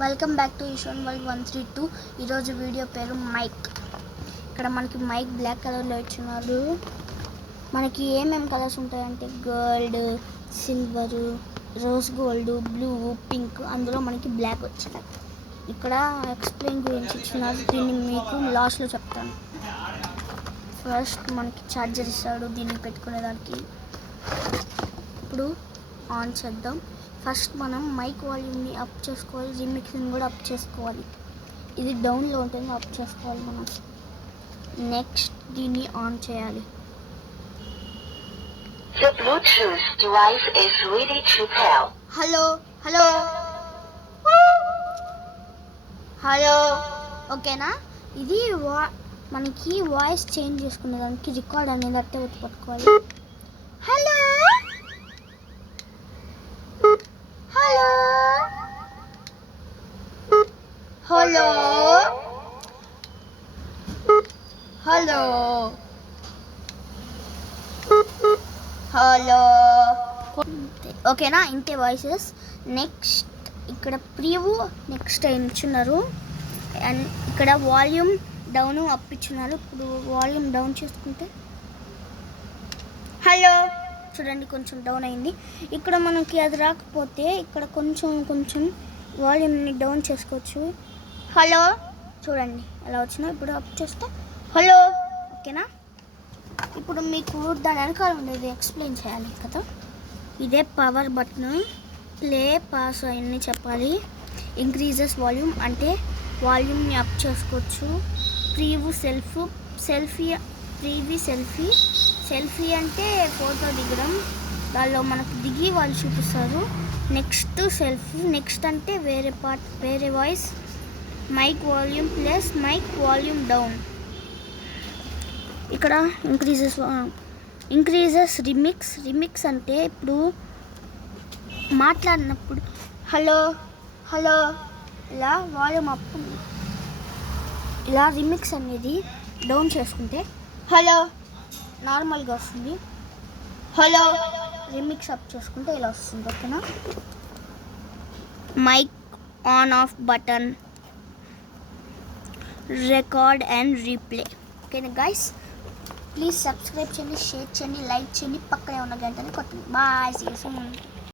Welcome back to ఈశ్వన్ world 132. ఈరోజు video పేరు మైక్. ఇక్కడ మనకి మైక్ బ్లాక్ కలర్లో ఇచ్చినారు. మనకి ఏమేమి కలర్స్ ఉంటాయంటే gold, silver, rose gold, blue, pink. అందులో మనకి బ్లాక్ వచ్చింది. ఇక్కడ ఎక్స్ప్లెయిన్ గురించి ఇచ్చినారు. దీన్ని మీకు లాస్ట్లో చెప్తాను. ఫస్ట్ మనకి ఛార్జర్ ఇస్తాడు దీన్ని పెట్టుకునేదానికి. ఇప్పుడు ఆన్ చేద్దాం. ఫస్ట్ మనం మైక్ వాల్యూమ్ని అప్ చేసుకోవాలి, రిమిక్స్ని కూడా అప్ చేసుకోవాలి. ఇది డౌన్లో ఉంటుంది, అప్ చేసుకోవాలి మనం. నెక్స్ట్ దీన్ని ఆన్ చేయాలి. The Bluetooth device is ready to pair. Hello hello hello ఓకేనా? ఇది మనకి వాయిస్ చేంజ్ చేసుకునేదానికి రికార్డ్ అనేది అట్టే వచ్చి పట్టుకోవాలి. Hello hello hello hello hello ఓకేనా? ఇంతే వాయిసెస్. నెక్స్ట్ ఇక్కడ ప్రివ్యూ నెక్స్ట్ ఇచ్చున్నారు. అండ్ ఇక్కడ వాల్యూమ్ డౌన్ అప్ ఇచ్చున్నారు. ఇప్పుడు వాల్యూమ్ డౌన్ చేసుకుంటే హలో చూడండి, కొంచెం డౌన్ అయింది. ఇక్కడ మనకి అది రాకపోతే ఇక్కడ కొంచెం వాల్యూమ్ని డౌన్ చేసుకోవచ్చు. హలో చూడండి ఎలా వచ్చినా. ఇప్పుడు అప్ చేస్తే హలో ఓకేనా? ఇప్పుడు మీకు దాని వెనకాల ఉండేది ఎక్స్ప్లెయిన్ చేయాలి కదా. ఇదే పవర్ బటన్. ప్లే, పాస్ అవన్నీ చెప్పాలి. ఇంక్రీజెస్ వాల్యూమ్ అంటే వాల్యూమ్ని అప్ చేసుకోవచ్చు. ప్రివ్యూ సెల్ఫీ అంటే ఫోటో దిగడం. దానిలో మనకు దిగి వాళ్ళు చూపిస్తారు. Next selfie. నెక్స్ట్ అంటే వేరే voice. Mic volume plus mic volume down. ఇక్కడ ఇంక్రీజెస్ రిమిక్స్ అంటే ఇప్పుడు మాట్లాడినప్పుడు హలో హలో ఇలా వాల్యూమ్ అప్, ఇలా రిమిక్స్ అనేది డౌన్ చేసుకుంటే హలో నార్మల్గా వస్తుంది. హలో రిమిక్స్ అప్ చేసుకుంటే ఇలా వస్తుంది. ఓకేనా? Mic on off button, record and replay. ఓకేనా గైస్? ప్లీజ్ సబ్స్క్రైబ్ చేయండి, షేర్ చేయండి, లైక్ చేయండి, పక్కనే ఉన్న గంటని కొట్టండి. Bye, see you soon.